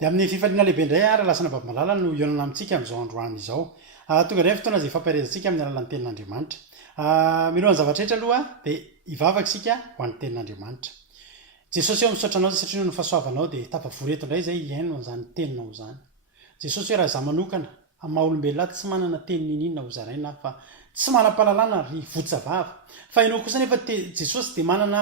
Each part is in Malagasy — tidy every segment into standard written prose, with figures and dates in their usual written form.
de amin'ny fifaliana lehibe indray ara lasana babimalala no ionana amintsika amin'izao androany izao tonga indray fotoana zay fampiarezantsika amin'ny alalan'ny tenin'andriamanitra milohan'ny zavatra rehetra aloha dia hivavaka isika ho an'ny tenin'andriamanitra jesosy eo misaotra anao zay satria no fahasoavanao dia tafavoreto indray zay iaino an'izany teninao zany jesosy hoe raha za manokana maha olombelona tsy manana teny ninina ho zaraina fa tsy manam-pahalalana ry votsavava fa ianao kosa nefa jesosy dia manana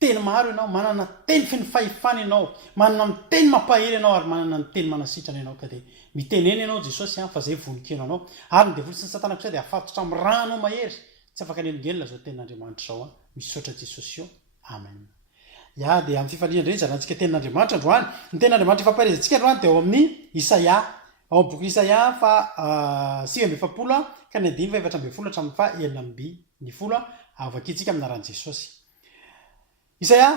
teny maro ianao manana teny feny fahefana ianao manana ny teny mampahery ianao ary manana ny teny manasitrana ianao ka dia mitenena ianao jesosy fa zay vonikeno anao ary ny devoly sy ny satana kosa dia afatotra amin'ny rano mahery tsy afaka leligelona zao tenin'andriamanitra zao misaotra jesosy eo amen dia amin'ny fifaliana indray zarantsika tenin'andriamanitra androany ny tenin'andriamanitra fampiarezantsika androany dia ao amin'ny Isaia ao boky Isaia fa 7:20 ka ny 9:11 hatramin'ny fa 9:10 avakitsika amin'ny anaran'i Jesosy. Isaia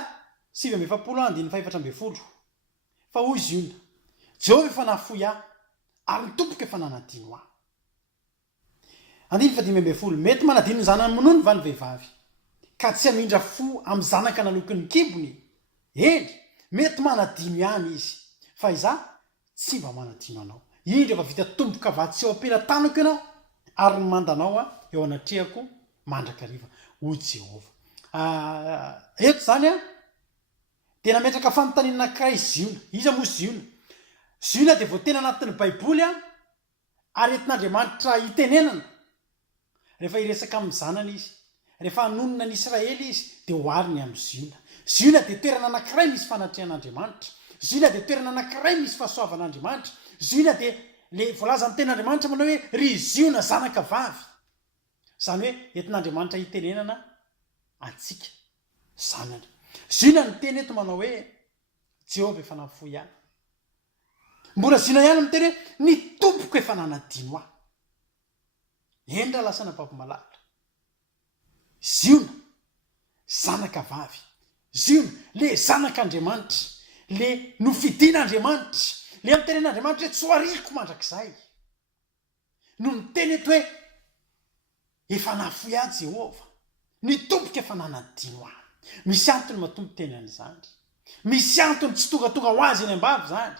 7:20 fa hoy izy io Jehovah efa nahafoy ahy ary ny tompoka efa nanadino ahy. 15:10 mety manadino ny zanany monono va ny vehivavy ka tsy hamindra fo amin'ny zanaka naloky ny kibony eny mety manadino ihany izy fa izaho tsy mba manadino anao indro efa vita tomboka vatsy eo ampelantanako ianao ary ny mandanao eo anatrehako mandrakariva hoy Jehovah. Eto zany dia nametraka fanontaniana anankiray Ziona. Iza moa Ziona? Ziona dia voatena anatin'ny Baiboly ary entin'Andriamanitra hitenenana rehefa hiresaka amin'ny zanany izy rehefa hanonona ny Israely izy dia hoariny amin'ny Ziona. Ziona dia toerana anankiray misy fanatrehan'Andriamanitra. Ziona dia toerana anankiray misy fahasoavan'Andriamanitra. Ziona dia le voalaza ny ten'Andriamanitra manao hoe ry Ziona zanaka vavy. Zany hoe entin'Andriamanitra hitenenana antsika zanany. Ziona ny teny eto manao hoe Jehovah efa nahafoy ahy. Mbola Ziona ihany miteny hoe ny tompoko efa nanadino ahy. Endra lasana babimalala. Ziona zanaka vavy. Ziona le zanak'Andriamanitra, le nofidian'Andriamanitra, le amitenen'Andriamanitra hoe tsy ho ariko mandrakizay. No miteny eto hoe efa nahafoy ahy Jehovah. Ny tompoka efa nanadino ahy. Misy antony mahatonga teny an'izany. Misy antony tsy tonga ho azy eny ambavy zany.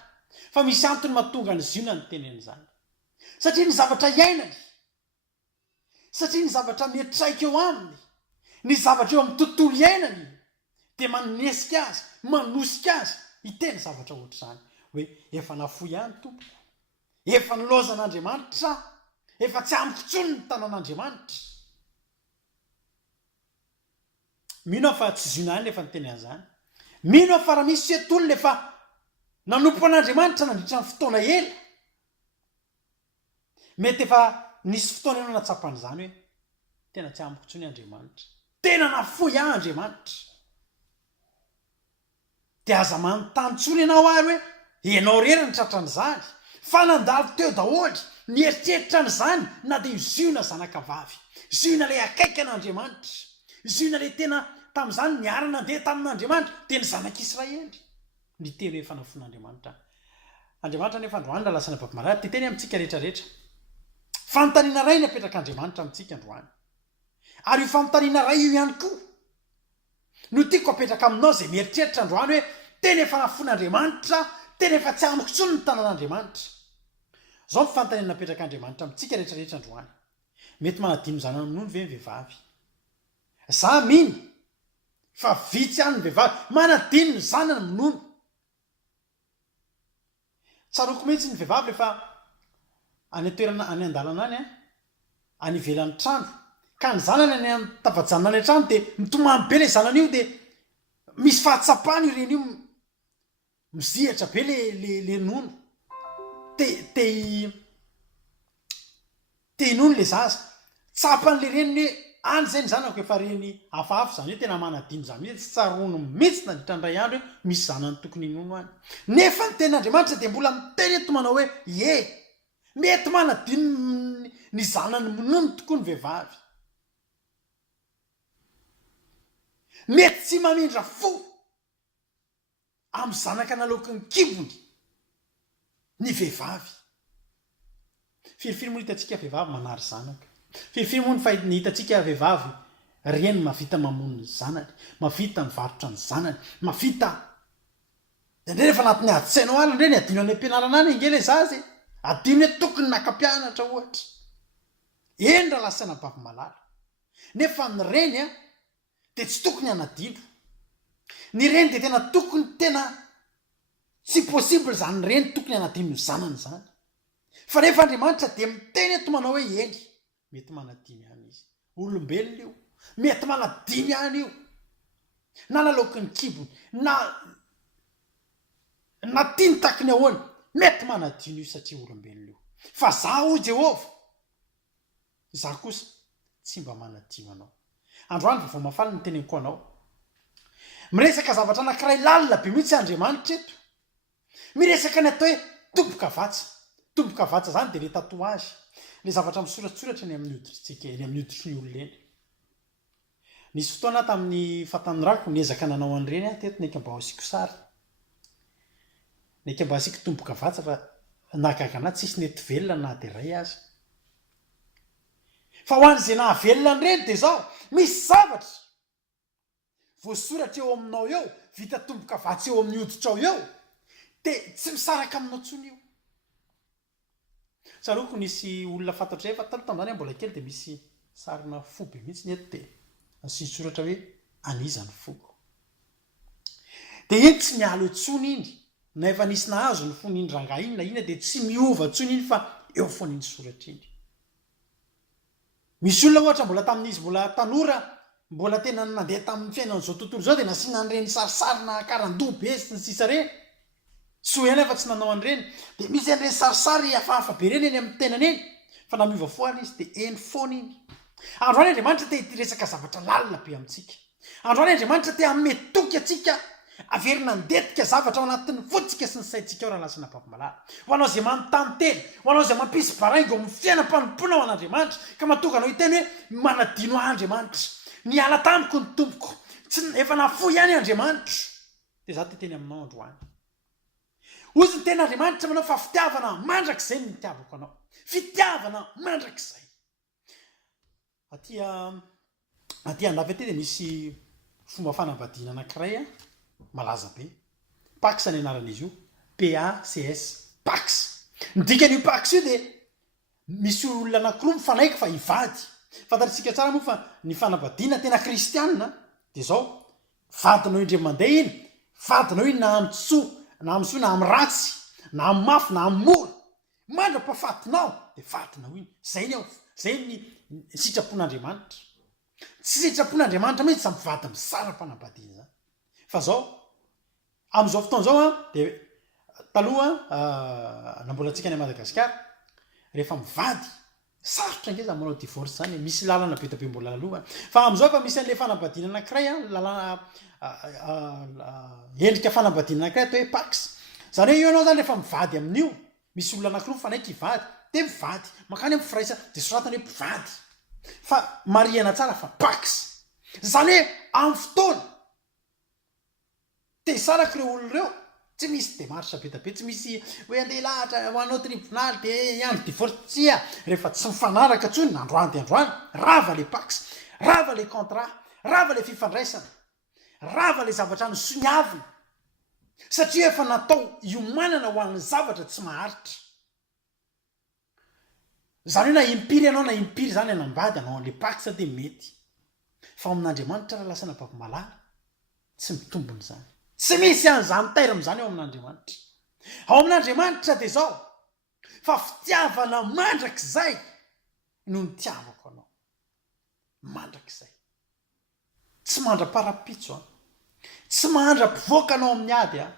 Fa misy antony mahatonga ny Ziona ny teny an'izany. Satria ny zavatra iainany. Satria ny zavatra miatraika eo aminy. Ny zavatra eo amin'ny tontolo iainany dia manesika azy, manosika azy hiteny zavatra ohatr'izany. Hoe efa nahafoy ahy ny tompoko. Efa nilaozan'Andriamanitra. Efa tsy amiko intsony ny tanan'Andriamanitra. Mino aho fa tsy Ziona ihany efa niteny an'izany. Mino aho fa raha misy setolona efa nanompo an'Andriamanitra nandritra ny fotoana ela. Mety efa nisy fotoana ianao natsapan'izany hoe tena tsy amiko intsony Andriamanitra. Tena nahafoy ahy Andriamanitra. Dia aza manontany intsony ianao ary hoe ianao rera ny tratran'izany. Fa nandalo teo daholo nieritreritra an'izany na dia io Ziona zanaka vavy. Ziona ilay akaiky an'Andriamanitra. Ziona ilay tena tamin'izany niara nandeha tamin'Andriamanitra dia ny zanak'Israely. Ny teny hoe fanafon'Andriamanitra. Andriamanitra nefa androany lasana babimalala ty teny amintsika rehetrarehetra. Fanontaniana iray napetraka Andriamanitra amintsika androany. Ary io fanontaniana iray io ihany koa no tiako apetraka aminao zay mieritreritra androany hoe teny efa nafon'Andriamanitra, teny efa tsy amiko intsony ny tanan'Andriamanitra. Zao ny fanontaniana napetraka Andriamanitra amintsika rehetrarehetra androany. Mety manadino zanany monono ve ny vehivavy? Za mino fa vitsy ihany ny vehivavy manadino ny zanany monono. Tsaroako mihitsy ny vehivavy rehefa any toerana any an-dalana any any ivelan'ny trano ka ny zanany any an-tavajanona any an-trano dia mitomany be ilay zanany io dia misy fahatsapany ireny io mizihatra be le nono te hinono le zaza tsapan'le reniny any zay ny zanako efa reny hafahafa zany hoe tena manadino zany hoe tsy tsarono mihitsy nandritra ndray andro hoe misy zanany tokony hinono any. Nefa ny tenin'Andriamanitra dia mbola miteny eto manao hoe mety manadino ny zanany monono tokoa ny vehivavy. Mety tsy mamindra fo amin'ny zanaka naloky ny kibony ny vehivavy. Firifiry moa hitantsika vehivavy manary zanaka. Firifiry moa ny hitantsika vehivavy reny mavita mamono ny zanany, mavita mivarotra ny zanany, mavita de ndre rehefa anatin'ny aditsainao aly ndre ny adino any ampianarana any ingely zazy adino hoe tokony nakapianatra ohatra eny raha lasaina bavy malala nefa ny reny a de tsy tokony anadino ny reny de tena tokony tena tsy possible zany reny tokony anadino ny zanany zany fa rehefa Andriamanitra de miteny eto manao hoe eny mety manadiny ihany izy olombelona io mety manadiny ihany io na nalaoky ny kibony na tiany takiny ahoany mety manadino io satria olombelona io fa za o Jehova za kosa tsy mba manadino anao androany vao mafala ny teneniko anao miresaka zavatra anankiray lalina be mihitsy Andriamanitra eto miresaka ny atao hoe tomboka vatsa zany de le tatouage le zavatra misoratsoratra ny amin'ny hoditrintsika eny amin'ny hoditry ny olona eny nisy fotoana tamin'ny fatanorako niezaka nanao an'ireny a teto neka mba asiko sary neka mba asiko tomboka vatsa fa nahagaga anazy tsisy nety velona na de ray azy fa ho an'izay nahavelona an'ireny de zao misy zavatra voasoratra eo aminao eo vita tomboka vatsa eo amin'ny hoditrao eo de tsy misaraka aminao tsony io saroko nisy olona fantatro zay fa taloha tam'zany mbola kely de misy sarina fo be mihitsy ny eto de asisoratra hoe anizany foko de iny tsy mialo etsony iny na efa nisy nahazo ny fony iny ranga iny na ina de tsy miova tsony iny fa eo foana iny soratra iny misy olona ohatra mbola tamin'izy mbola tanora mbola tena nandeha tamin'ny fiainan'izao tontolo zao de nasiana an'ireny sarisarina karandoha be sy ny sisa reny sy ho ena efa tsy nanao an'ireny de misy an'ireny sarisary hafahafa be reny eny amin'ny tenany eny fa namiova foana izy de eny foana iny androany Andriamanitra te hiresaka zavatra lalina be amintsika androany Andriamanitra te hametoky atsika averina ndetika zavatra ao anatin'ny fotsika sy ny saitsika ao raha lasina bavy malala ho anao zay manontany teny ho anao zay mampisy baraingo amin'ny fiainam-panompona ao an'Andriamanitra ka mahatonga anao hiteny hoe manadino Andriamanitra niala tamiko ny tompoko tsy efa nafo ihany Andriamanitra de za te teny aminao androany ozy ny tena Andriamanitra manao fa fitiavana mandrak'izay ny nitiavako anao fitiavana mandrak'izay aty andafy aty de misy fomba fanambadiana anankiray a malaza be Pax ny anaran'izy io PACS Pax ny dikan'io Pax io de misy olona anankiroa mifanaika fa hivady fantatsika tsara moa fa ny fanambadiana tena kristianina de zao vadinao indray mandeha iny vadinao iny na am'tsoa na am'soa na am'ratsy na am'mafy na am'mora mandra-pahafatinao de vadinao iny zay ny ao zay ny sitrapon'Andriamanitra tsy sitrapon'Andriamanitra mihitsy samy vady misaram-panambadiana zany fa zao am'izao fotoana zao a de taloha nambolantsika any Madagasikara rehefa mivady sarotra ngeza manao divorce zany misy lalana be tabe mbola aloha fa am'izao fa misy an'le fanambadiana anankiray a lalana endrika fanambadiana anankiray atao hoe Pax zany hoe io anao zany rehefa mivady amin'io misy olona anankiroa mifanaiky hivady de mivady makany amin'ny firaisa de soratany hoe mpivady fa mariana tsara fa Pax zany hoe amin'ny fotoana te saraka ireo olo reo tsy misy demarche be tabe tsy misy hoe andeha lahatra ho anao tribunal de iandro divorcia rehefa tsy mifanaraka tsony androany de androany rava le Pax rava le contrat rava le fifandraisana rava le zavatra ny soniavina satria efa natao iomanana ho an'ny zavatra tsy maharitra zany hoe na impiry ianao na impiry zany anambady anao an'le Pax de mety fa amin'Andriamanitra raha lasana bavy malala tsy mitombony zany tsy misy an'izany terme zany ao amin'Andriamanitra ao amin'Andriamanitra de zao fa fitiavana mandrak'izay no nitiavako anao mandrak'izay tsy mandra-parapitso a tsy mandra-pivoaka anao amin'ny ady a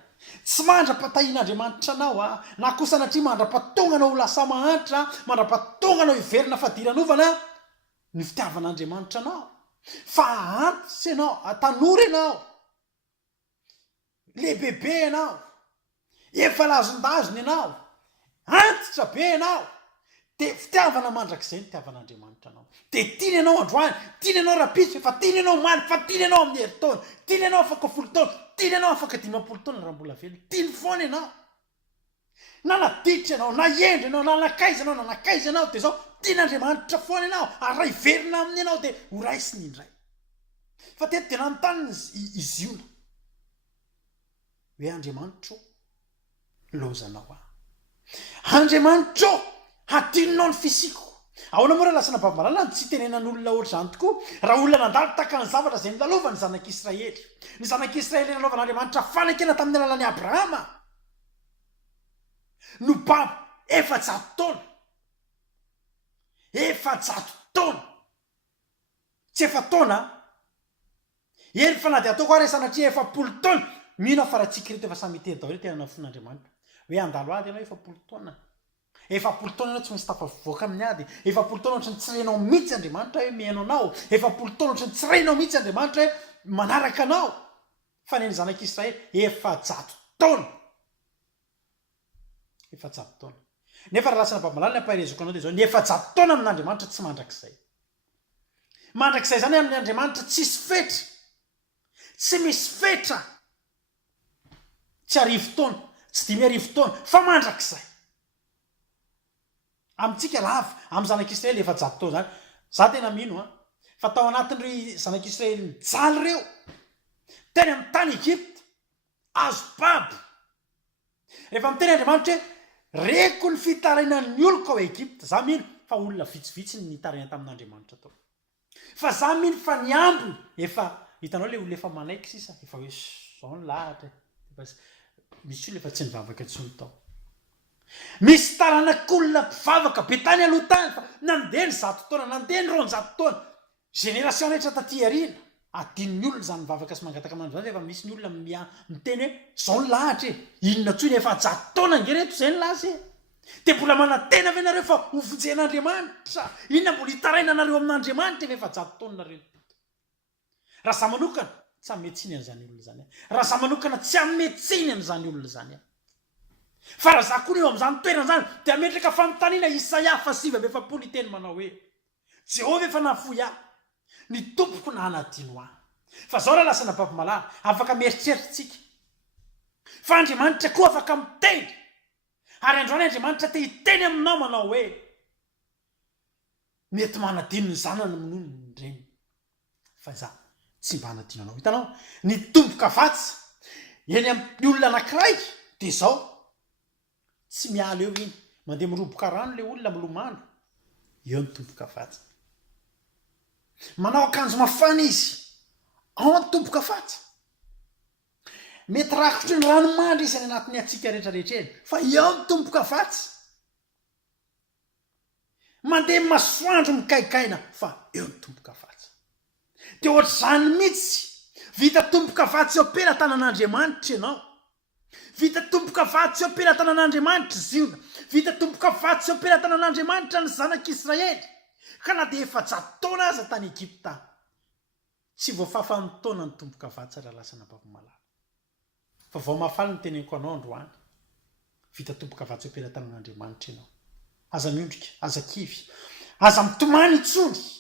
tsy mandra-patahian'Andriamanitra anao a na kosa natria mandra-patonga anao ho lasa mahantra mandra-patonga anao hiverina fadiranovana ny fitiavan'Andriamanitra anao fa antitsy ianao tanora ianao le bebe ianao efa lazondazony ianao antitra be ianao de fitiavana mandrak'izay ny fitiavan'Andriamanitra anao de tiany ianao androany tiany ianao rapitso fa tiany ianao maly fa tiany ianao amin'ny herintaona tiany ianao afaka 10 taona tiany ianao afaka 50 taona raha mbola velo tiany foana ianao na naditra ianao na endry ianao na nakaiza ianao na nakaiza ianao de zao tian'Andriamanitra foana ianao ary raha hiverina amin'ny ianao de ho raisiny indray fa teto de nanontany izy iona hoe andriamanitro lozanao andriamanitro hatininao ny fisiko ahoana moa raha lasana bavimalala ny tsy tenenan'olona oatra zany tokoa raha olona nandalo taka ny zavatra zay nilalova ny zanak'Israely ny zanak'Israely nalovan'andriamanitra fanakena tamin'ny alalany Abrahama no babo 400 taona 400 taona tsy efa taona eny fa na dia ataoko ary sanatria 100 taona mino aho fa raha tsika reto efa samy iteny daholo tena nafon'andriamanitra hoe andalo ady ianao 100 taona 100 taona ianao tsy maintsy tafavoaka amin'ny ady 100 taona ohatry ny tsy renao mihitsy andriamanitra hoe mihaino anao 100 taona ohatry ny tsy renao mihitsy andriamanitra hoe manaraka anao fa neny zanak'Israely 400 taona 400 taona nefa raha lasana bavimalala ampaharezoko anao dia zao ny 400 taona amin'andriamanitra tsy mandrakizay zany amin'ny andriamanitra tsisy fetra tsy misy fetra tsy 10 taona tsy 10 taona fa mandrakizay amintsika lava amin'ny zanak'Israely 400 taona zany za tena mino fa tao anatin'ireo zanak'Israely mijaly ireo teny amin'ny tany Egypta azo babo rehefa miteny andriamanitra hoe reko ny fitarainan'ny oloko ao Egypta za mino fa olona vitsivitsy ny taraina tamin'andriamanitra tao fa za mino fa ny ambiny efa hitanao le olona efa manaiky sisa efa hoe zao ny lahatra misy olona efa tsy nivavaka intsony tao misy taranak'olona mpivavaka betany aloha tany fa nandeha ny 100 taona nandeha ny 200 taona génération rehetra taty aoriana adin'ny olona zany mivavaka sy mangataka amin'andro zany efa misy ny olona miteny hoe zao ny lahatra inona tsony efa 100 taona ngereto zay ny lasy dia mbola manantena ve nareo fa hovojen'andriamanitra inona mbola hitaraina nareo amin'andriamanitra efa 100 taona nareo raha za manokana tsy ametsiny an'izany olona zany raha za manokana tsy ametsiny an'izany olona zany fa raha za koa eo amin'izany toerana zany dia ametraka fanontaniana Isaia 7:7 teny manao hoe Jehovah efa nahafoy ahy ny tompoko na hanadino ahy fa zao raha lasana bavimalala afaka mieritreritsika fa andriamanitra koa afaka miteny ary androany andriamanitra te hiteny aminao manao hoe mety manadino ny zanany minono ny reny fa za tsy mba hanadino anao hitanao ny tomboka vatsa eny amin'ny olona anankiray dia zao tsy miala eo iny mandeha miroboka rano le olona milomano eo ny tomboka vatsa manao akanjo mafana izy ao ny tomboka vatsa mety rakotry ny ranomandry izy any anatin'ny atsika rehetrarehetra eny fa eo ny tomboka vatsa mandeha masoandro mikaikaina fa eo ny tomboka vatsa dia ohatra zany mihitsy vita tomboka vatsa eo pera tanan'andriamanitra ianao vita tomboka vatsa eo pera tanan'andriamanitra ziona vita tomboka vatsa eo pera tanan'andriamanitra ny zanak'Israely ka na dia 400 taona aza tany Egypta tsy voafafan'ny taona ny tomboka vatsa raha lasana bavimalala fa vao mahafaly ny teneniko anao androany vita tomboka vatsa eo pera tanan'andriamanitra ianao aza miondrika aza kivy aza mitomany itsony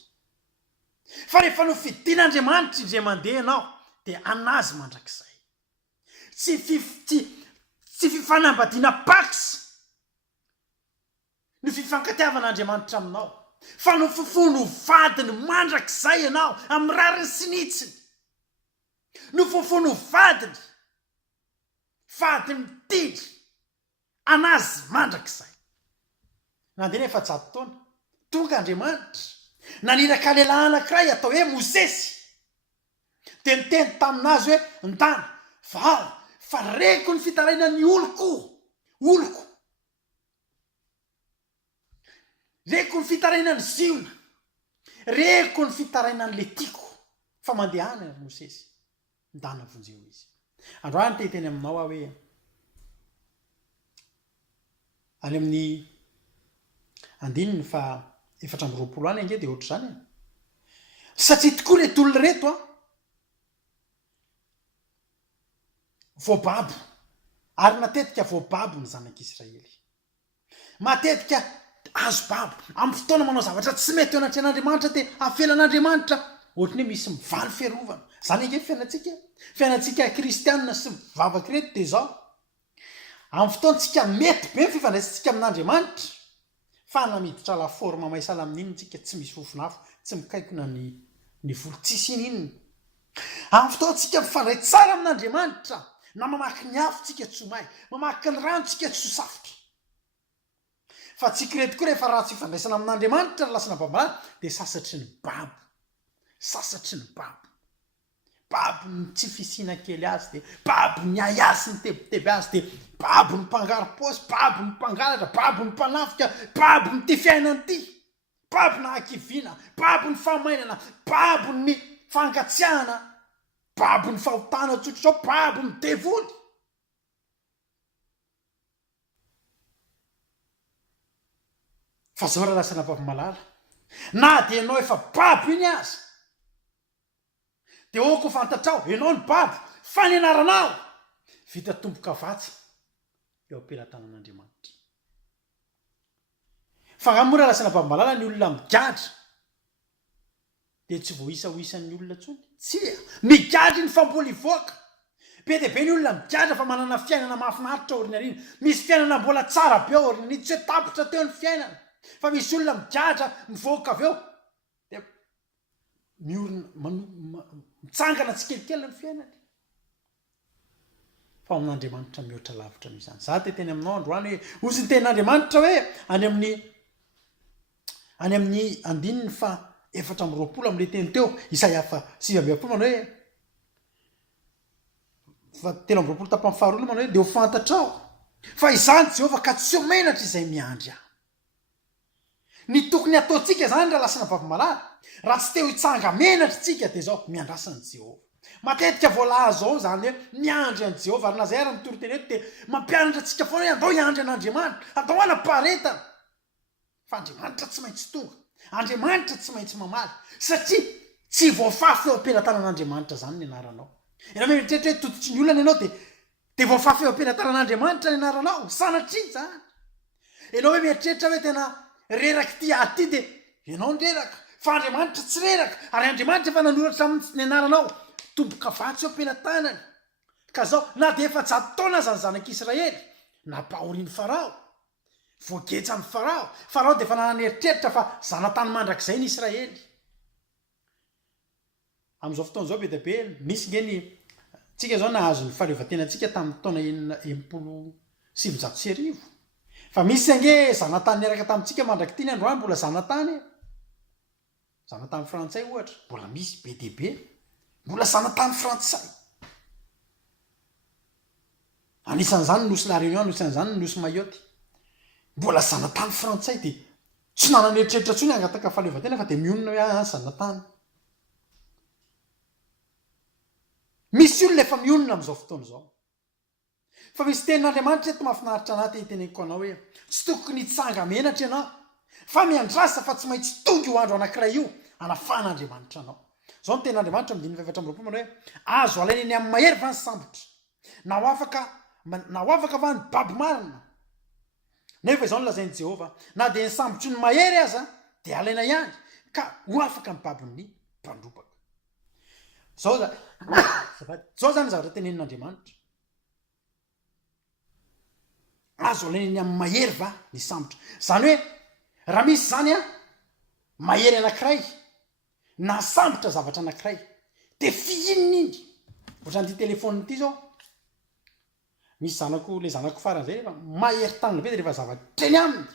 fa rehefa no fidin'andriamanitra indray mandeha ianao dia anazy mandrakizay tsy fifanambadiana paksy ny fifankatiavan'andriamanitra aminao fa no fofony vadiny mandrakizay ianao amin'ny rariny sinitsiny no fofony vadiny mitily anazy mandrakizay nandeha 400 taona tonga andriamanitra naniraka lehilahy anankiray atao hoe Mosesy dia niteny taminazy hoe ndana vao fa reko ny fitarainan'ny oloko reko ny fitarainan'ny ziona reko ny fitarainan'ny le tiako fa mandehana Mosesy ndana vonjeo izy androany tehiteny aminao aho hoe any amin'ny 420 any ange dia ohatra zany satria tokoa reto olona reto voababo ary matetika voababo ny zanak'Israely matetika azo babo amin'ny fotoana manao zavatra tsy mety eo anaty an'andriamanitra dia afelan'andriamanitra ohatry ny hoe misy mivaly fiarovana zany ange fiainatsika kristianina sy mivavaka reto dia zao amin'ny fotoantsika mety be fifandraisantsika amin'andriamanitra fa namiditra laforma maisala amin'inony tsika tsy misy fofonafo tsy mikaikona ny volo tsisy inona amin'ny fotoantsika mifandray tsara amin'andriamanitra na mamaky ny afotsika tsomay mamaky ny ranontsika tsosafotra fa tsikirety koa rehefa raha tsy ifandraisana amin'andriamanitra lasana babalana dia sasatry ny babo sasatry ny babo ny tsy fisina kely azy dia babo ny ay azy ny tebiteby azy dia babo ny mpangarom-paosy babo ny mpangalatra babo ny mpanafika babo ny ty fiainany ty babo na hakiviana babo ny famainana babo ny fangatsiahana babo ny fahotana tsotra zao babo ny devoly fa zao raha lasana babo-malala na dia ianao efa babo iny azy dia oko fantatrao ianao ny babo fa ny anaranao vita tomboka vatsy eo am-pelantanan'Andriamanitra fa raha mora lasana babo-malala ny olona migadra dia tsy voisahoisan'ny olona tsony tsy migadry ny famboly voaka be dia be ny olona migadra fa manana fiainana mahafinaritra orinarina misy fiainana mbola tsara be ao orinarina tsy hoe tapotra teo ny fiainana fa misy olona migadra mivoaka avy eo dia miorina mitsangana tsy kelikely ny fiainany fa amin'Andriamanitra mihoatra lavitra mizany za teny aminao androany hoe ozy ny tenin'Andriamanitra hoe any amin'ny andininy fa 420 amin'ilay teny teo Isaia 7:20 manao hoe fa 7:20 tapany faharoa manao hoe dia ho fantatrao fa izany Jehovah ka tsy homenatra izay miandry aho ny tokony ataontsika zany raha lasana babo-malala raha tsy teo hitsanga menatra tsika dia zao miandrasany Jehovah matetika voalaza ao zany hoe miandry an Jehovah ary na zay ary mitoro teny eto dia mampianatra antsika foana hoe andao hiandry an'Andriamanitra andao hanapaharetana fa Andriamanitra tsy maintsy tonga Andriamanitra tsy maintsy mamaly satria tsy voafafy eo am-pelantanan'Andriamanitra zany ny anaranao ianao mieritreritra hoe tototry ny olana ianao dia voafafy eo am-pelantanan'Andriamanitra ny anaranao sanatria zany ianao hoe mieritreritra hoe tena reraky ty aty dia ianao ny reraka fa Andriamanitra tsy reraka ary Andriamanitra efa nanoratra amin'ny anaranao tomboka vatsy eo am-pelantanany ka zao na dia efa jato taona aza ny zanak'Israely nampahorian'ny Farao voagetsa amin'ny Farao dia efa nanana eritreritra fa zanatany mandrakizay ny Israely amin'izao fotoana zao be dia be misy ngeny tsika zao nahazo ny fahaleovantenantsika tamin'ny taona 790 fa misy ange zanatany niaraka tamintsika mandraky tiny androany mbola zanatany frantsay ohatra mbola misy be dia be mbola zanatany frantsay anisan'izany nosy La Réunion anisan'izany nosy Mayotte mbola zanatany frantsay dia tsy nanana eritreritra tsony angataka fahaleovantena fa dia mionona hoe zanatany misy olona efa mionona amin'izao fotoana izao fa misy tenin'Andriamanitra eto mahafinaritra anaty iteneniko anao hoe tsy tokony hitsanga menatra ianao fa miandrasa fa tsy maintsy tonga io andro anankiray io anafan'Andriamanitra anao zao ny tenin'Andriamanitra amin'ny 4:20 manao hoe azo alaina eny amin'ny mahery va ny sambotra na ho afaka va ny babo marina nefa izao no lazain'i Jehovah na dia ny sambotry ny mahery aza dia alaina ihany ka ho afaka ny babon'ny mpandropaka zao zany zavatra tenenin'Andriamanitra azo alaina eny amin'ny mahery va ny sambotra zany hoe raha misy zany mahery anankiray na sambotra zavatra anankiray dia fiinona iny ohatran'ity telefôniny ity zao misy le zanako farany zay rehefa mahery tanana be dia rehefa zavatra eny aminy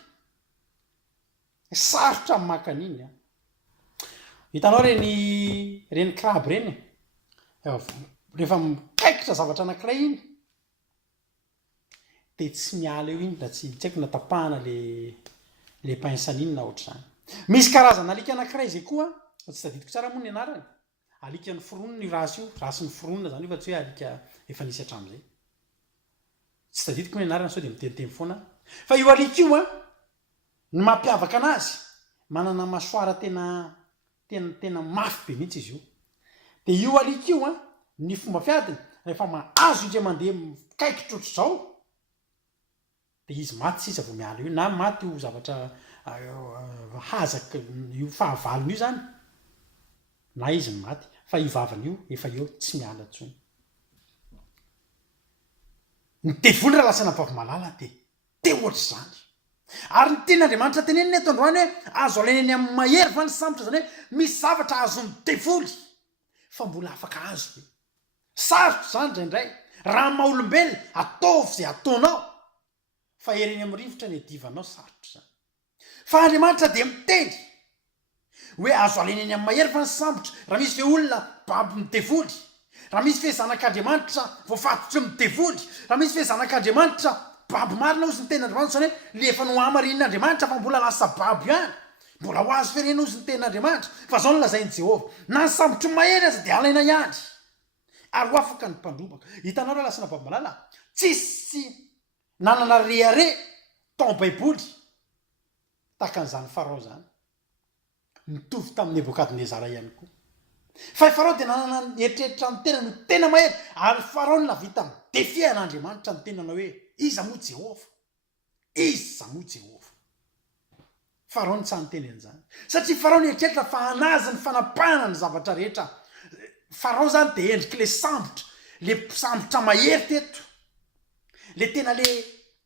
sarotra amin'ny makan'iny hitanao reny kraby reny rehefa mikaikitra zavatra anankiray iny dia tsy miala eo iny da tsy haiko natapahana le pince-ny na ohatr'izany misy karazana alika anankiray zay koa tsy tadidiko tsara moa ny anarany alika ny foronona io rasy ny foronona zany io fa tsy hoe alika efa nisy hatramin'izay tsy tadidiko ny anarany sao dia miteniteny foana fa io alika io ny mampiavaka anazy manana masoara tena mafy be mihitsy izy io dia io alika io ny fomba fiadiny rehefa mahazo indray mandeha mikaikitra ohatr'izao dia izy maty sisa vao miala io na maty io zavatra hazaka io fahavalony io zany na izy ny maty fa ivavany io efa eo tsy miala ntsony ny devoly raha lasana babo-malala dia ohatr'izany ary ny tenin'Andriamanitra teneniny eto androany hoe azo alaina eny amin'ny mahery va ny sambotra zany hoe misy zavatra azon'ny devoly fa mbola afaka azo be sarotra zany indraindray raha maha-olombelona ataovy zay ataonao fa ereny amin'ny rivotra ny divanao sarotra zany fa andriamanitra dia miteny hoe azo aleneny amin'ny mahery fa ny sambotra raha misy ve olona baby midevoly raha misy ve zanak'andriamanitra voafatotra midevoly raha misy ve zanak'andriamanitra baby marina ozy ny ten'andriamanitra zany hoe lefa no amarin'andriamanitra fa mbola lasa baby ihany mbola ho azo ferena ozy ny ten'andriamanitra fa zao no lazainy Jehova na ny sambotry mahery aza dia alaina ihany ary ho afaka ny mpandrobaka hitanao raha lasana baby malala tsisy nanana rehare tao baiboly tahaka an'izany Farao zany mitovy tamin'ny Nebokadnezara ihany koa fa Farao dia nanana eritreritra ny tena no tena mahery ary Farao no navita midefy an'Andriamanitra ny tenana hoe iza moa Jehova iza moa Jehova Farao ny tsany teny an'izany satria Farao ny eritreritra fa hanazy ny fanapahana ny zavatra rehetra Farao zany dia endriky le sambotra le sambotra mahery teto le tena le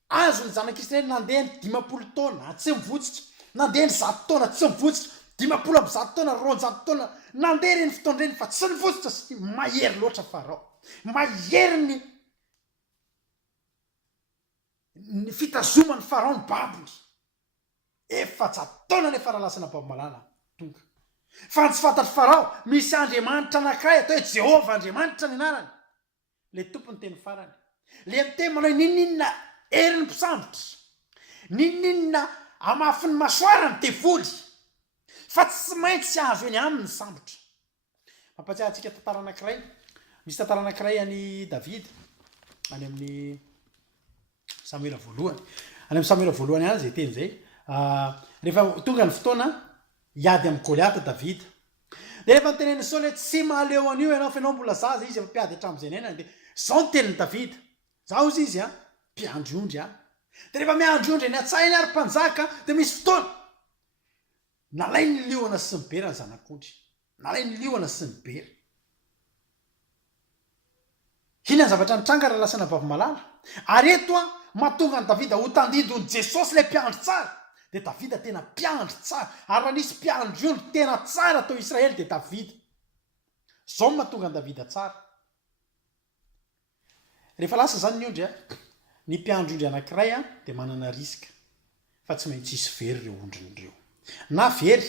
azo ny zanak'Israely nandeha ny 50 taona tsy mivotsitra nandeha ny 100 taona tsy mivotsitra 50 taona 100 taona nandeha reny fotoandreny fa tsy nivotsitra sy mahery loatra Farao mahery ny fitazomany Farao ny babiny 400 taona nefa raha lasana baby malala tonga fa tsy fantatry Farao misy andriamanitra anankiray atao hoe Jehova andriamanitra ny anarany le tompony teny farany le miteny manao ninninna erin'ny mpisambotra ninninna amafy ny masoarany devoly fa tsy maintsy azo eny aminy sambotra mampatsiahy antsika tantara anankiray misy tantara anankiray any David any amin'ny Samuela voalohany any amin'ny Samuela voalohany any zay teny zay rehefa tonga ny fotoana hiady amin'ny Goliath David dia rehefa nytenen'ny Saoly hoe tsy mahaleo an'io ianao fa ianao mbola zaza izy efa mpiady hatramin'izay nenany dia zao ny tenin'ny David zao izy izy mpiandriondry dia rehefa miandriondry ny atsahiny ary mpanjaka dia misy fotoana nalay ny liona sy ny bera ny zanak'ondry nalay ny liona sy ny bera hina ny zavatra nitranga raha lasana baby malala ary eto mahatonga ny Davida ho tandidony Jesosy ilay mpiandry tsara dia Davida tena mpiandry tsara ary raha nisy mpiandry ondry tena tsara tao Israely dia Davida zao mahatonga ny Davida tsara rehefa lasa zany ny ondry ny mpiandry ondry anankiray dia manana riska fa tsy maintsy isy very ireo ondrin'ireo na very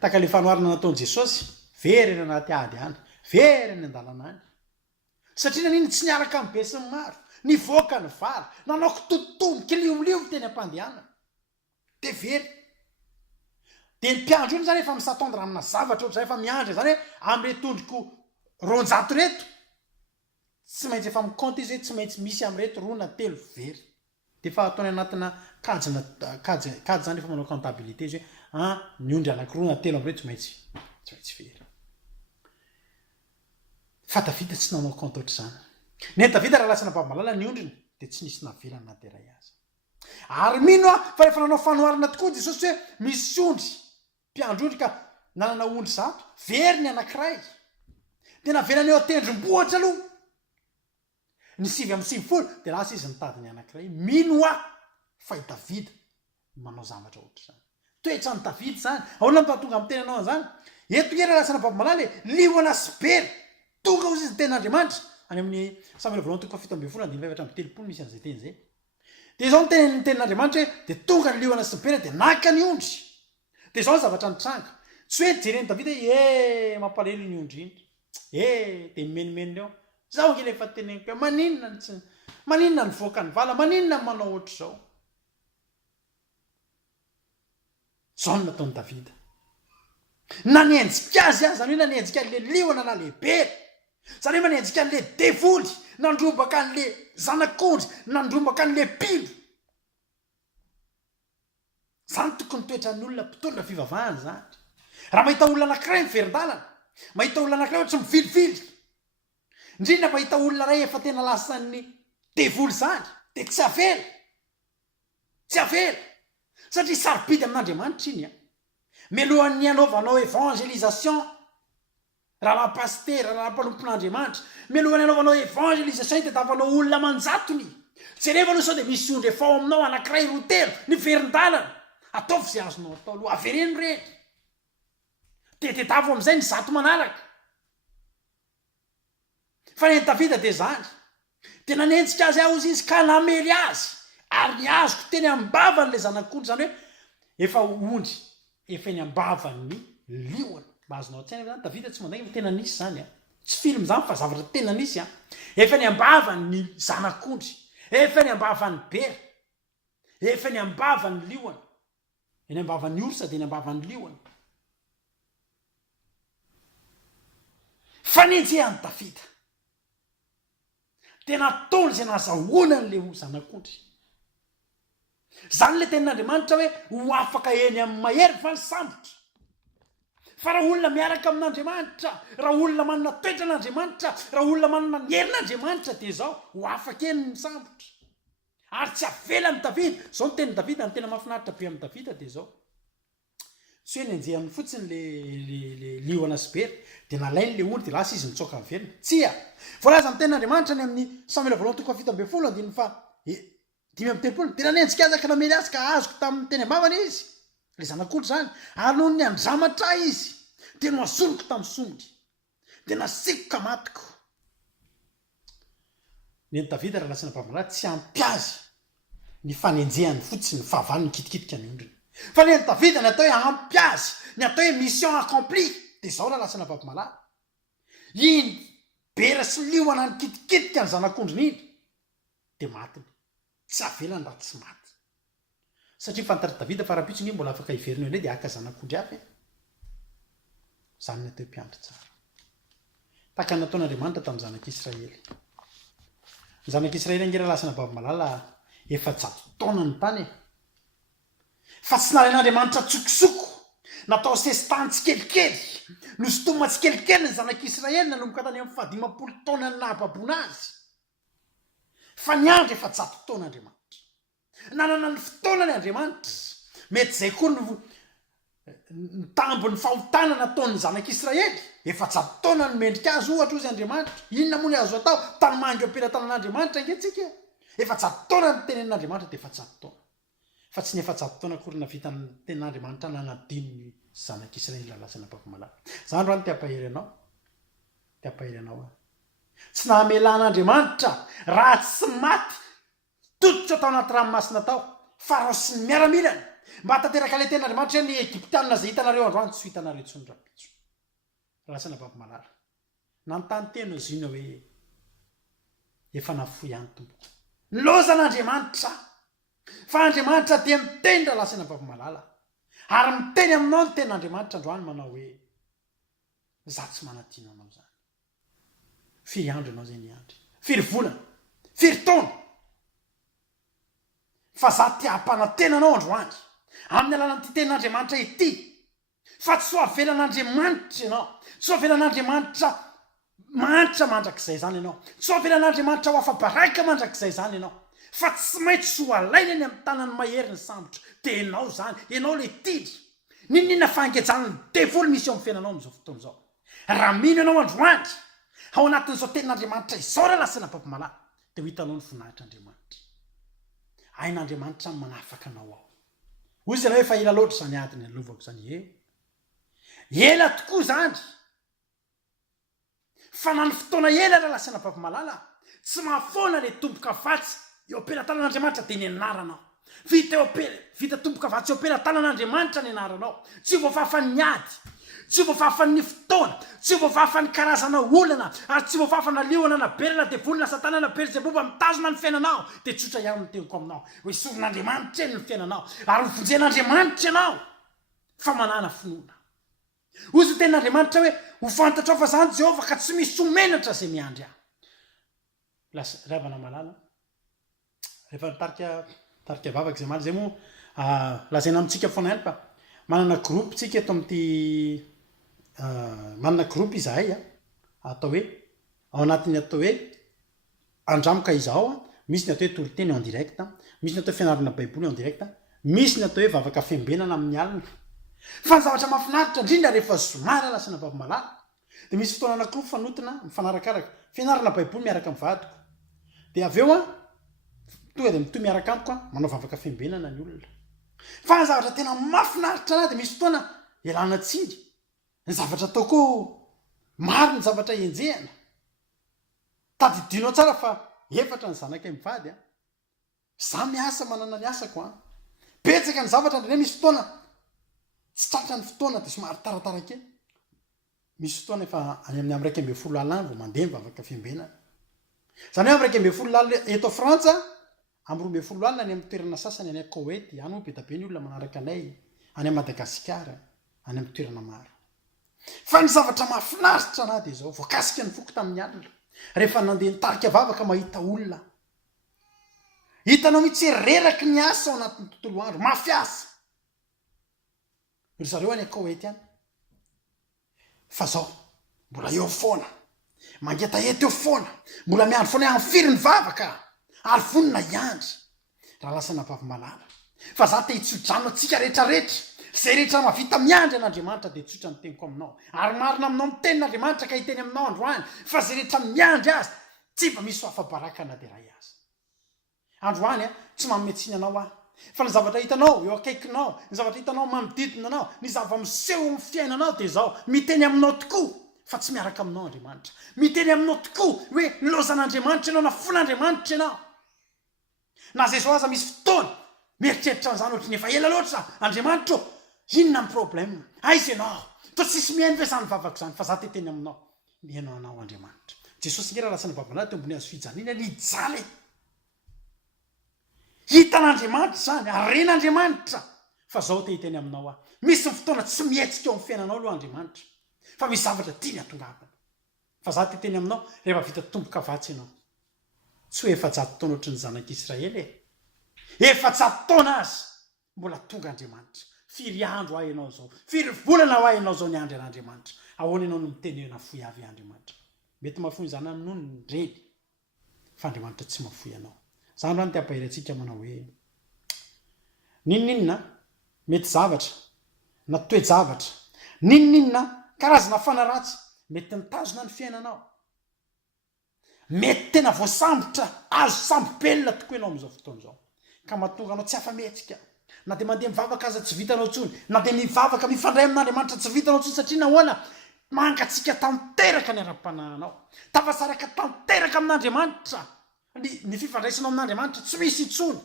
taka le fanoharana nataon'i Jesosy very eny anaty ady any very eny an-dalana any satria naniny tsy niaraka amin'ny be sy ny maro nivoaka ny vary nanao kitototomoka liomlio teny am-pandehanana dia very dia ny mpiandry ondry zany efa misatondra amina zavatra ohatr'izay efa miandry zany hoe am'retondriko 200 reto tsy maintsy efa mikonty izy hoe tsy maintsy misy am'reto 2 na 3 very dia efa ataony anatina kajy zany efa manao comptabilité izy hoe ny ondry anaky 2 na 3 am'reto tsy maintsy very fa Davida tsy nanao compte ohatr'izany ny Davida raha lasana baby malala ny ondriny dia tsy nisy navelany nateray azy ary mino fa rehefa nanao fanoharana tokoa Jesosy hoe misy ondry mpiandry ondry ka nanana ondry zato very ny anankiray dia navelany eo atendrombohatra aloha ny 7 dia lasa izy nitady ny anankiray mino fa i Davida manao zavatra ohatr'izany toetra ny Davida zany ahoana tonga amin'ny tena anao an'izany eto era lasana baby malala liona sy bera tonga ozy izy ny ten'Andriamanitra any amin'ny Samuela voalohany 7:30 misy an'izay teny zay dia zao ny tenin'Andriamanitra hoe dia tonga ny liona sy ny bera dia naka ny ondry dia zao ny zavatra nitranga tsy hoe jereny Davida hoe mampalahelo ny ondry iny dia mimenimenina eo zao nge efa teneniko maninona ny voaka ny vala maninona manao ohatr'izao zao no nataon'ny Davida nanenjika azy zany hoe nanenjika an'le liona na le bera zany hoe manenjika an'le devoly nandrobaka an'le zanak'ondry nandrobaka an'le pilo zany tokony toetran'ny olona mpitondra fivavahana zany raha mahita olona anankiray miverin-dalana mahita olona anankiray ohatry mivilivily indrindra mahita olona ray efa tena lasan'ny devoly zany dia tsy avela satria sarobidy amin'Andriamanitra iny mialohan'ny anaovanao évangélisation raha pasteur raha mpanompon'Andriamanitra mialohan'ny anaovanao évangélisation dia tavanao olona manjatony jerevano sao dia misy ondry efa ao aminao anankiray 2 ny verin-dalana ataovy zay azonao atao aloha avereno reny dia tavo amin'izay ny zato manaraka fa ny Davida dia zany tena nentsika azy aho izy ka namely azy ary ny azoko teny ambavanyla zanak'ondry zany hoe efa ondry efa eny ambavan'ny lioana mba azonao tsy zany davida tsy manday tena nisy zany a tsy film zany fa zavatra tena nisy a efa ny ambavan'ny zanak'ondry efa ny ambavan'ny bera efa ny ambavan'ny lioana eny ambavan'ny orsa de eny ambavan'ny lioana fanenjehany davida tena taony zay nazahoanany le zanak'ondry zany le tenin'andriamanitra hoe ho afaka eny amin'ny mahery fa ny sambotra fa raha olona miaraka amin'andriamanitra raha olona manana toetra an'andriamanitra raha olona manana ny herin'andriamanitra de zao ho afaka eny ny sambotra ary tsy avelany davida zao ny tenin'ny davida ny tena mahafinaritra be amin'ny davida de zao sy hoe nenjehany fotsiny le lioana sy bera de nalainy le ondry de lasa izy mitsoka avelona tsia voalaza ny tenin'andriamanitra ny amin'ny Samuela voalohany toko fito ambin'ny folo andininy fa 5:30 tena nenjika azy ka namely azy ka azoko tamin'ny teny ambavana izy le zanak'ondry zany ary noho ny andramatra izy de no azonoko tamin'ny somony de nasiko ka matiko neny davida raha lasina bavana tsy ampy azy ny fanenjehany fotsiny ny fahavalo ny kitikitika ny ondriny fa neny davida ny atao hoe ampy azy ny atao hoe mission accompli de zao raha lasina bavimalala iny bera sy lioana ny kitikitika ny zanak'ondriny iny de matiny tsy avelany raha tsy maty satria fantatra davida fa raha-pitsony mbola afaka iverina eo ndray de aka zanak'ondry avy zany ny atao mpiandry tsara taka ny nataon'andriamanitra tamin'ny zanak'Israely ny zanak'Israely angera lasina bavimalala efa jato taona ny tany fa tsy nalain'andriamanitra tsokosoko natao sesitany tsikelikely nosotomma tsikelikely ny zanak'Israely nanomboka tany amin'ny 15 taona ny nahababona azy fa ny andro efa jato taon'andriamanitra nanana ny fotoana ny andriamanitra mety zay koa ny tambo ny fahotana nataon'ny zanak'Israely efa jato taona ny mendrika azy ohatra ozy andriamanitra inona moa ny azo atao tany mangy ampilatanan'andriamanitra angentsika efa jato taona ny tenen'andriamanitra de efa jato taona fa tsy ny efa jato taona kory navita ny tenen'andriamanitra nanadino ny zanak'Israely lasina bavimalala zany ro any tiapahery anao tsy nahamelan'andriamanitra raha tsy maty tototro atao anaty ranomasina tao farao sy ny miaramilany mba tanteraka le ten'andriamanitra ny Egyptianina zay hitanareo androany tsy ho hitanareo tsony rapitso lasina bavimalala nantany teny izy ina hoe efa nafoy ihany tompoko nilozan'andriamanitra fa andriamanitra dia miteny raha lasina bavimalala ary miteny aminao ny ten'andriamanitra androany manao hoe za tsy manatino anao zany firy andro ianao zay niandry firy volana firy taona fa za ty hampanantena anao androany amin'ny alalan'ity ten'andriamanitra ity fa tsy ho avelan'andriamanitra ianao tsy ho avelan'andriamanitra manitra mandrak'izay zany ianao tsy ho avelan'andriamanitra ho afa-baraka mandrak'izay zany ianao fa tsy maintsy ho alaina eny amin'ny tanany mahery ny sambotra de ianao zany ianao le tidy ninina fangejany devoly misy eo amin'ny fiainanao am'izao fotoana zao raha mino ianao androany ao anatin'izao tenin'andriamanitra izao raha lasina bavimalala de ho hitanao ny voninahitr'andriamanitra hain'andriamanitra manafaka anao ao ozy ianao efa ela loatra zany adiny alovako zany ela tokoa zany fa nany fotoana ela raha lasina bavimalala tsy mahafoana le tomboka vatsy eo am-pelatanan'andriamanitra de ny anaranao vita tomboka vatsy eo am-pelatanan'andriamanitra ny anaranao tsy voafafan'ny ady tsy voafafan'ny fotoana tsy voafafan'ny karazana olana ary tsy voafafana lioana na berina de volona satana na beelzeboba mitazona ny fiainanao de tsotra ihany ny teniko aminao hoe soron'andriamanitra eny ny fiainanao ary hovonjen'andriamanitra ianao fa manana finoana ozy ny tenin'andriamanitra hoe ho fantatra ao fa zany Jehova ka tsy misy omenatra zay miandry aho ravana malala rehefa tarika vavaka zay maly zay moa lazaina amitsika foana ihany fa manana groupe tsika eto am'ty manana groupe izahay atao hoe ao anatiny atao hoe andramoka izao misy ny atao hoe toloteny en direct misy ny atao fianarana baiboly en direct misy ny atao hoe vavaka fiambenana amin'ny alina fa ny zavatra mahafinaritra indrindra rehefa zomara lasina bavimalala de misy fotoana anankiroa fanotina mifanarakaraka fianarana baiboly miaraka mivadiko de aveo tonga de mitoy miaraka amiko manao vavaka fiambenana ny olona fa ny zavatra tena mafinaritra na de misy fotoana elana tsiry ny zavatra ataoko maro ny zavatra enjehana tadidinao tsara fa efatra ny zanakay mivady a za miasa manana ny asako a petsaka ny zavatra ndreny misy fotoana tsy tratra ny fotoana de somary taratarakely misy fotoana efa any amin'ny am'raiky ambe folo alany vo mandeha mivavaka fiambenana zany hoe am'raiky ambe folo alina eto frantsa am'roambe folo alina any amin'ny toerana sasany any Koweïty any moa be da be ny olona manaraka anay any Madagasikara any amin'ny toerana maro fa ny zavatra mahafinaritra na de zao voakasika ny foko tamin'ny alina rehefa nandeha nitarika vavaka mahita olona hitanao mitsy reraky ny asa ao anatin'ny tontolo andro mafiasa ry zareo any Koweïty any fa zao mbola eo foana mangeta eto eo foana mbola miandro foana amin'ny firy ny vavaka ary vonina iandry raha lasa navavy malala fa za te hitsodrano atsika rehetrarehetra zay rehetra mavita miandry an'Andriamanitra de tsotra ny teniko aminao ary marina aminao mitenin'Andriamanitra ka hiteny aminao androany fa zay rehetra miandry azy tsy mba misy hafabarakana de ray azy androany a tsy manometsiny anao ahy fa ny zavatra hitanao eo akaikinao ny zavatra hitanao manodidina anao ny zava-miseho amin'ny fiainanao de zao miteny aminao tokoa fa tsy miaraka aminao Andriamanitra miteny aminao tokoa hoe lozan'Andriamanitra ianao na fon'Andriamanitra ianao na zay zao aza misy fotoana mieritreritra n'izany ohatry ny efa ela loatra Andriamanitra inona ny problème aiza ianao to tsisy mihaino ve zany vavako zany fa za te teny aminao mihaino anao Andriamanitra Jesosy ngira lasa navavana teo ambony hazo fijanina ny ijaly hitan'Andriamanitra zany aren'Andriamanitra fa zao te hiteny aminao aho misy fotoana tsy mihetsika eo amin'ny fiainanao aloha Andriamanitra fa misy zavatra tiany atongavana fa za te teny aminao rehefa vita tomboka vatsy ianao tsy hoe efa-jato taona ohatry ny zanak'Israely efa-jato taona azy mbola tonga Andriamanitra firy andro ahy ianao zao firy volana ho ahy ianao zao niandry an'Andriamanitra ahoana ianao no mitenena foy avy Andriamanitra mety mafoy zany aminao ny reny fa Andriamanitra tsy mafoy anao zany rano ty ampahirantsika manao hoe ninoninona mety zavatra na toe-javatra ninoninona karazana fanaratsy mety mitazona ny fiainanao mety tena voasambotra azo sambopelona tokoa ianao amin'izao fotoana zao ka mahatonga anao tsy afa-mihetsika na de mandeha mivavaka aza tsy vitanao tsony na de mivavaka mifandray amin'Andriamanitra tsy vitanao tsony satria nahoana mangatsika tanteraka ny ara-panahinao tafasaraka tanteraka amin'Andriamanitra ny fifandraisanao amin'Andriamanitra tsy misy itsony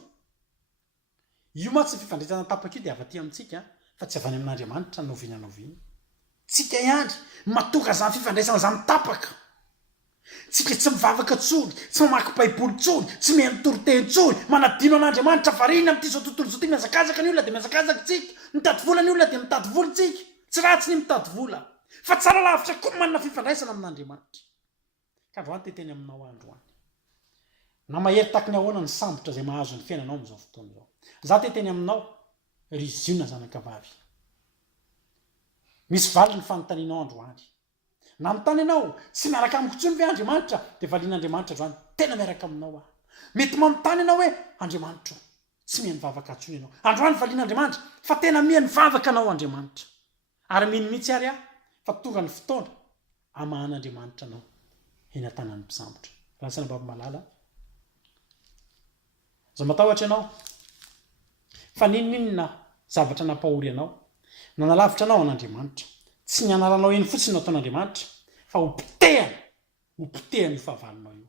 io ma tsy fifandraisana tapaka io de afa-ty amintsika fa tsy avany amin'Andriamanitra novinanaovina tsika ihany matonga zany fifandraisana zany tapaka tsika tsy mivavaka tsony tsy mamaky baiboly tsony tsy mihamitoro-teny tsony manadino an'Andriamanitra varina am'ty zao tontolo zao ty miazakazaka ny olona de miazakazaka tsika mitady vola ny olona de mitady vola tsika tsy ratsy ny mitady vola fa tsara lavitra koa manana fifandraisana amin'Andriamanitra ka androany teteny aminao androany na mahery taky ny ahoana ny sambotra zay mahazo ny fiainanao am'izao fotoana zao za teteny aminao riziona zanakavavy misy vali ny fanontanianao androany na mitany ianao tsy miaraka amiko tsony ve Andriamanitra de valian'Andriamanitra androany tena miaraka aminao aho mety manontany ianao hoe Andriamanitra tsy mihaino vavaka tsony ianao androany valian'Andriamanitra fa tena mihaino vavaka anao Andriamanitra ary mino mihitsy ary aho fa tonga ny fotoana amahan'Andriamanitra anao eny an-tanan'ny mpisambotra lasa ny baba malala za matahotra ianao fa ninona zavatra nampahory anao nanalavitra anao an'Andriamanitra tsy ny anaranao eny fotsiny nataon'Andriamanitra fa hopitehany io fahavalonao io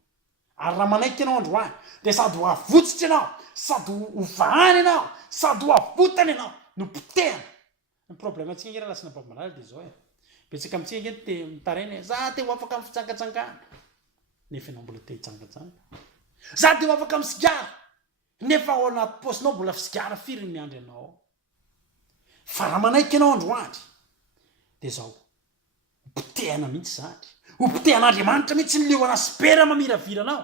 ary raha manaiky ianao androany de sady ho avotsitra ianao sady ho vahany ianao sady ho avotany ianao no pitehana ny problème atsika ngira lasina bavamalala de zao betsaka amintsika nge te mitarainy za te ho afaka amin'ny fitsangatsangana nefa ianao mbola te hitsangatsanga za te ho afaka amin'ny sigara nefa ao anaty posinao mbola fisigara firy ny miandry anao fa raha manaiky ianao androany de zao hopitehana mihitsy zany hopitehan'Andriamanitra mihitsy ny leoana sipera mamiraviranao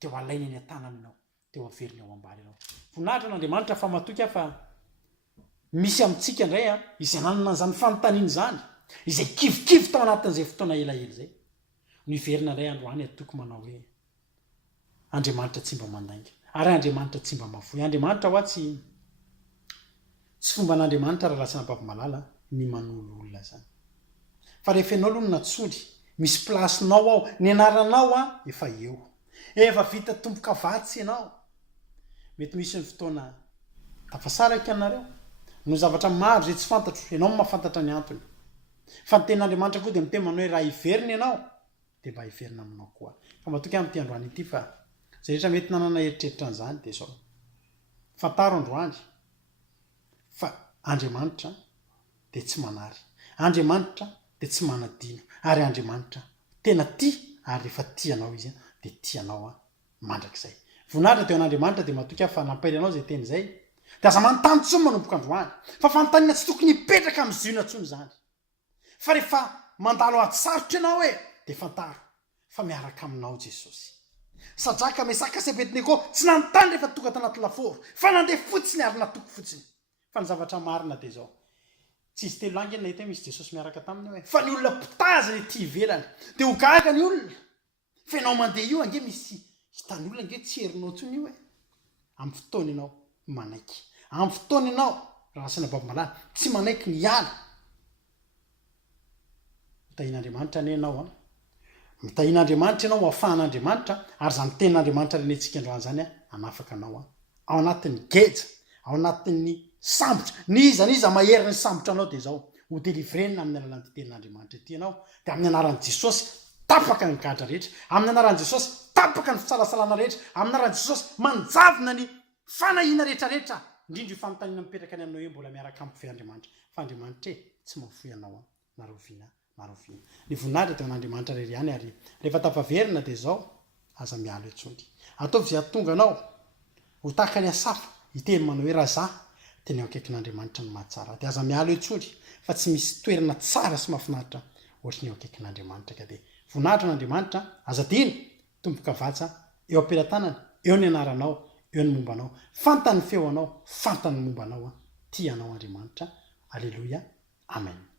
de ho alainy any an-tananinao de ho averiny ao ambany anao voninahitra n'Andriamanitra fa matoky fa misy amintsika indray izay nanana zany fanontaniany zany izay kivikivy tao anatin'izay fotoana elaela zay no iverina indray androany atoky manao hoe Andriamanitra tsy mba mandainga ary Andriamanitra tsy mba mafoy Andriamanitra hoa tsy fomba an'Andriamanitra raha lasina bavamalala ny manolo olona zany fa rehefa ianao aloha natsody misy plasinao ao ny anaranao efa vita tomboka vatsy ianao mety misy ny fotoana tafasaraka ianareo no zavatra maro zay tsy fantatro ianao mahafantatra ny antony fa ny ten'Andriamanitra koa de miteny manao hoe raha iveriny ianao de mba iverina aminao koa fa matoky amin'ity androany ity fa zay rehetra mety nanana eritreritra an'izany dia zao fantaro androany fa Andriamanitra dia tsy manary, Andriamanitra dia tsy manadino, ary Andriamanitra tena tia, ary rehefa tianao izy dia tianao mandrakizay. Voninahitra teo an'Andriamanitra dia matoka fa nampairy anao zay teny zay dia aza manontany tsony manomboka androany fa fanontaniana tsy tokony hipetraka amin'ny ziona tsony zany, fa rehefa mandalo atsarotra ianao hoe dia fantaro fa miaraka aminao Jesosy. Sadraka Mesaka sy Abednego tsy nanontany rehefa tonga tanaty laforo fa nandeha fotsiny ary natoko fotsiny. Fa ny zavatra marina dia zao tsy izy telo angy nahita misy Jesosy miaraka taminy hoe fa ny olona mpitaza ny ety ivelany dia ho gaga ny olona fa ianao mandeha io ange misy hitany olona ange tsy herinao tsony io amin'ny fotoana ianao manaiky, amin'ny fotoana ianao rasana babimalana tsy manaiky ny ala. Mitahin'Andriamanitra ane ianao mitahin'Andriamanitra ianao afahan'Andriamanitra ary zany tenin'Andriamanitra renentsika androany zany anafaka anao ao anatin'ny geja, ao anatin'ny sambotra, niza mahery ny sambotra anao dia zao ho delivrena amin'ny alalan'ny tenin'Andriamanitra ity ianao dia amin'ny anaran'i Jesosy tapaka ny gadra rehetra, amin'ny anaran'i Jesosy tapaka ny fitsalasalana rehetra, amin'ny anaran'i Jesosy manjavona ny fanahiana rehetrarehetra, indrindra io fanontaniana mipetraka ny aminao hoe mbola miaraka ampifoy Andriamanitra fa Andriamanitra tsy mafoy anao naroviana. Ny voninahitra teo an'Andriamanitra rery ihany ary rehefa tafaverina dia zao aza mialo etsony ataovy izay atonga anao ho tahaka ny asafa hiteny manao hoe raha teny eo akaikin'Andriamanitra no mahatsara dia aza mialo etsony fa tsy misy toerana tsara sy mahafinaritra ohatry ny eo akaikin'Andriamanitra ka dia voninahitra n'Andriamanitra aza dina tomboka vatsa eo ampelantanana eo ny anaranao eo ny mombanao fantany feonao fantany mombanao tianao Andriamanitra. Aleloia, amen.